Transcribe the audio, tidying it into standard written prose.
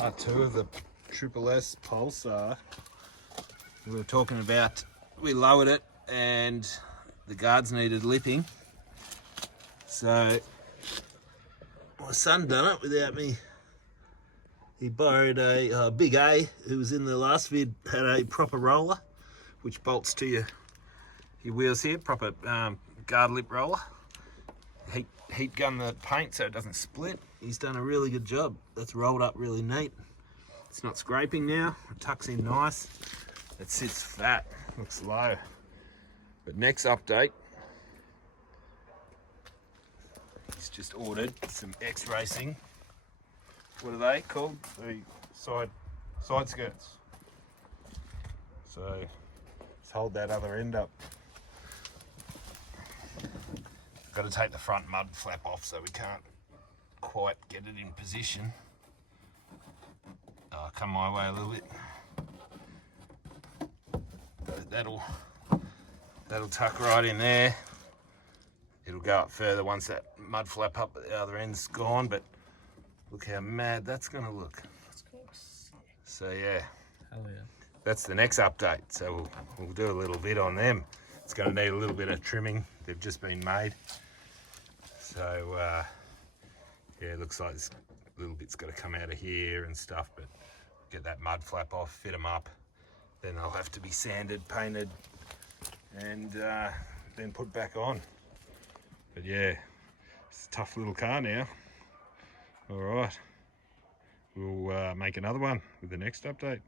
Part 2 of the SSS Pulsar. We were talking about, we lowered it and the guards needed lipping. So my son done it without me. He borrowed a Big A, who was in the last vid, had a proper roller, which bolts to your wheels here, proper guard lip roller. Heat gun the paint so it doesn't split. He's done a really good job. That's rolled up really neat. It's not scraping now, it tucks in nice. It sits fat, looks low. But next update, he's just ordered some X-Racing. What are they called? The side skirts. So let's hold that other end up. Got to take the front mud flap off so we can't quite get it in position. Come my way a little bit. That'll tuck right in there. It'll go up further once that mud flap up at the other end's gone, but look how mad that's gonna look. So yeah, hell yeah. That's the next update. So we'll do a little vid on them. It's gonna need a little bit of trimming. They've just been made. So yeah, it looks like this little bit's got to come out of here and stuff, but get that mud flap off, fit them up. Then they'll have to be sanded, painted, and then put back on. But yeah, it's a tough little car now. All right, we'll make another one with the next update.